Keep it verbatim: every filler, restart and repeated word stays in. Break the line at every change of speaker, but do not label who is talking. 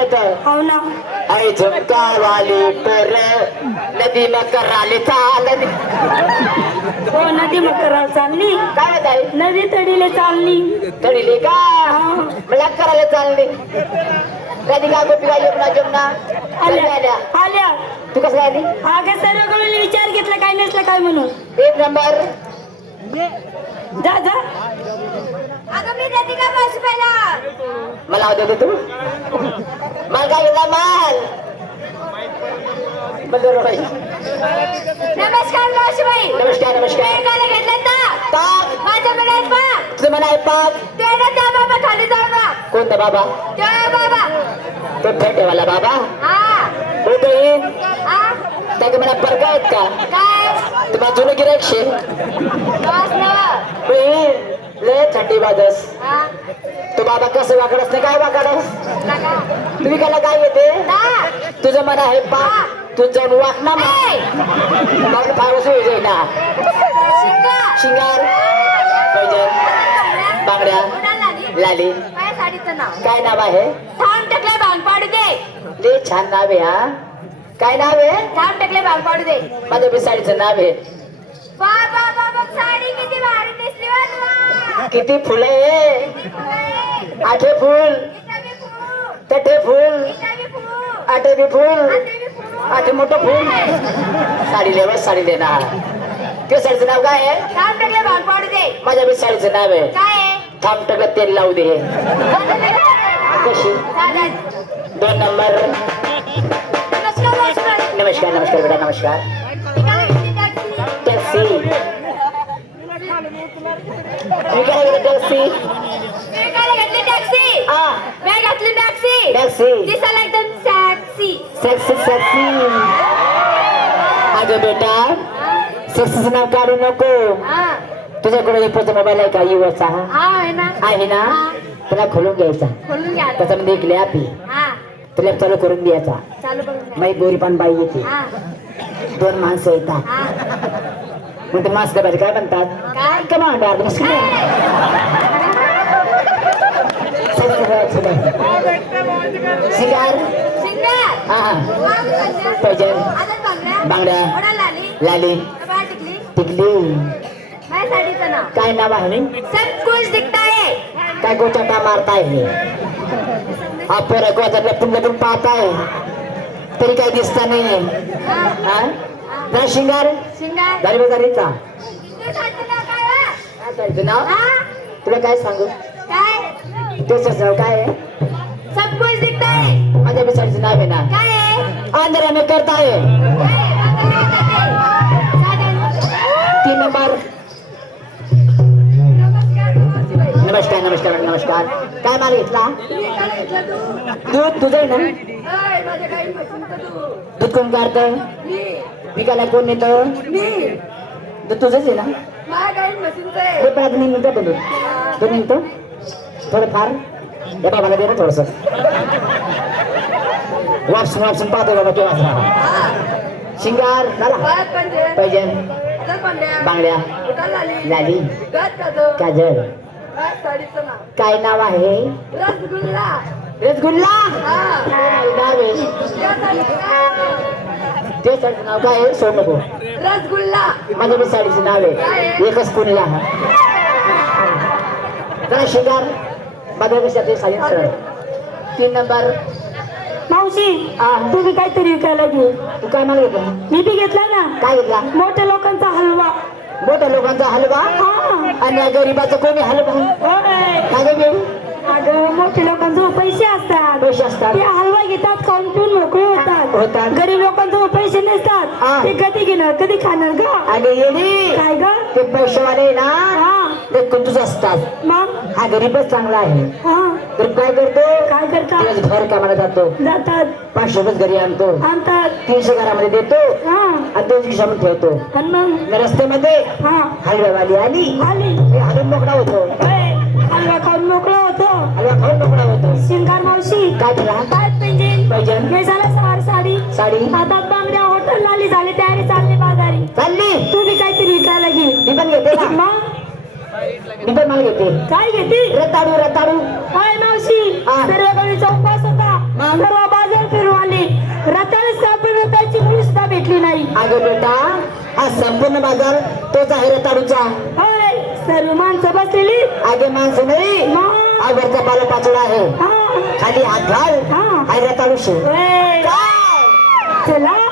येतं
हो ना.
आई झुमका वाली पर नदी मग कराली चाल
हो नदी मकराला चालली.
काय होत आहे
नदी तडीले चालली.
तडीले का मला करायला चालली कधी का गोपी यमुना जमुना
आल्या
आल्या
आल्या.
तू कसं आली
अगं सर्वकडून विचार घेतला काय नसलं काय म्हणून.
एक नंबर
जा जा.
अगं मी देते का बस पहिला.
मला देते तू माल काय घेतला माल बरोबर बाई.
नमस्कार मावशीबाई.
नमस्कार नमस्कार
काय घेतलं ना
पाक
माझ्या मनात पाक.
तुझं मला आहे पाक
ते ना त्या बाबा खाली जाऊ ना.
कोणता बाबा
त्या बाबा.
तो फेटेवाला बाबा
हा
कुठे
हा
त्या मला बरं आहेत का
काय
तुम्हाला जुनं गिरायक शे
बस ना.
लय थंडी बाजस
हा
तो बाबा कसं वाकडस नाही काय वाकडस
नका
तुम्ही त्याला काय येते
ना.
तुझं मन आहे पा तू जाऊन वाक ना
ए,
मग फारच होईल जाईल ना
शिंगा.
शिंगार पैजन बांगड्या
कोणाला आली?
लाली
माझ्या साडीचं नाव
काय नाव आहे
थांब टकले भांग पाडू दे.
लय छान नाव आहे हा काय नाव आहे
थांब टकले भांग पाडू दे.
माझ्या बी साडीचं नाव आहे
बाबा बाबा साडी किती भारी दिसली बा तुला.
किती फुले आहे
किती फुले.
आठे फुल
इथं बी फुल.
तटे फुल
इथं बी फुल.
आठे बी फुल
आते बी फुल.
आठे मोठं फुल साडी लेवर साडी देणार ते साडीचं नाव काय आहे
थांब टकले भांग पाडू दे.
माझ्या बी साडीचं नाव आहे
काय आहे?
थांब टकलं तेल लावू दे कशी
चालेल.
दोन नंबर
नमस्कार मावशीबाई.
नमस्कार नमस्कार बेटा नमस्कार
मी काय म्हणते टॅक्सी?
टॅक्सी मी काय गेली टॅक्सी
मी काय घातली टॅक्सी.
आ
मी घातली टॅक्सी.
टॅक्सी
दिसायला एकदम सॅक्सी.
सेक्सी सेक्सी अगं बेटा सेक्सीचं नाव काढू नको
हा
तुझ्याकडे इपोचा मोबाईल आहे का युवचा
हा आहे ना.
आहे ना
हा.
त्याला खोलून घ्यायचा
खोलून घ्या.
त्याच्यामध्ये एक लॅप आहे
हा
तो लॅप चालू करून द्यायचा
चालू करून घ्या.
मग एक गोरीपान बाई येते
हा
दोन माणसं येतात
हा
मग ते माणसं पाहिजे काय म्हणतात
काय?
कमांड शिकार
सिंगर.
हा हा
आदत
पैजन
बांगड्या.
बांगड्या.
कोणाला आली?
लाली
बाहेर टिकली.
टिकली
माझ्या साडीचं नाव
काय नाव आहे
सब कुछ दिखता है.
काय गोचाटा मारताय हा पोरा गोचाटला पुन्हा पण पाहताय तरी काही दिसता नाहीये
हा.
हा जरा शिंगार
सिंगर.
गाडी बाजारीचा
ते साडीचं नाव काय आहे?
काय साडीचं नाव
हा
तुला काय सांगू
काय?
त्याचं नाव काय आहे
सब कुछ दिखता है.
माझ्या बी साडीचं नाव आहे ना
काय आहे?
अंधेरा में करता है
काय आहे? साडे.
तीन नंबर
नमस्कार मावशीबाई.
नमस्कार नमस्कार नमस्कार काय माल घेतला
मी काय घेतलं तू?
दूध तुझं आहे ना
ओय, माझ्या काही म्हशींचं दूध.
दूध कोण काढतं
मी
विकायला कोण नेतं
मी
दूध तुझंच आहे ना
माझ्या काही म्हशींचं आहे.
हे पण आता निघतो पण दूध दूध निघतो थोडंफार हे बाबाला दे ना थोडस वापसून वापसून पाहतो बाबा केव्हा शिंगार झाला
पायात पंजे.
पाहिजे
हातात बांगड्या.
बांगड्या
बोटाला लाली.
लाली
गज काजळ.
काजळ
माझ्या साडीचं नाव
काय नाव आहे
रसगुल्ला.
रसगुल्ला
हा.
नाव आहे
त्या साडीचं नाव
ते साडीचं नाव काय आहे सोड नको
रसगुल्ला.
माझ्या बी साडीचं नाव आहे एकच कुणला जरा शिंगार माझ्या पेक्षा ते साडी सरळ तीन नंबर
मावशी
हा.
तुम्ही काहीतरी विकायला घे.
तू काय मला घेतला
मी बी घेतला ना
काय घेतला
मोठ्या लोकांचा हलवा.
मोठ्या लोकांचा हलवा
हा
आणि या गरीबाचा कोणी हलवा
होय.
काय गं बेबी?
अगं मोठ्या लोकांजवळ पैसे असतात
पैसे असतात
ते हलवा घेतात खाऊन पिऊन मोकळे होतात.
होतात.
गरीब लोकांजवळ पैसे
हा.
नसतात ते कधी घेणार कधी खाणार ग
अगं येडी
काय ग
ते पैसेवाले ना
हा
ते कुंतूच असतात
मग
हा गरीबच चांगला आहे
हा
तर काय करतो
काय करतात
दिवसभर कामाला जातो
जातात
पाचशे रुपये घरी आणतो
आणतात
तीनशे घरामध्ये देतो
हा
आणि दोनशे खिशामध्ये ठेवतो
आणि मग
आणि रस्त्यामध्ये
हा
हलव्यावाली आली
आली
हे हलून मोकळा होतो
होय. हलवा खाऊन मोकळा होतो.
हलवा खाऊन मोकळा होतो
शिंगार मावशी
काय केला
काय पैंजण
पैजण
केसाला सहार साडी
साडी
हातात बांगड्या हॉटेल आली झाली तयारी चालली बाजारी
चालली
तू बी काहीतरी विकायला घे.
मी पण घेते ना
मग
मी पण मला घेते
काय घेते
रताडू रताडू
काय मावशी
हा.
सर्व गणीचा उपवास होता
मग?
सर्व
हा संपूर्ण बाजार तोच आहे रताळूचा.
होय सर्व माणसं बसलेली.
आगे माणसं नाही,
मग
हा वरचा पाला पाचोळा आहे,
हा
खाली हात घाल
हा
आहे रताळूशी.
होय.
काय
चला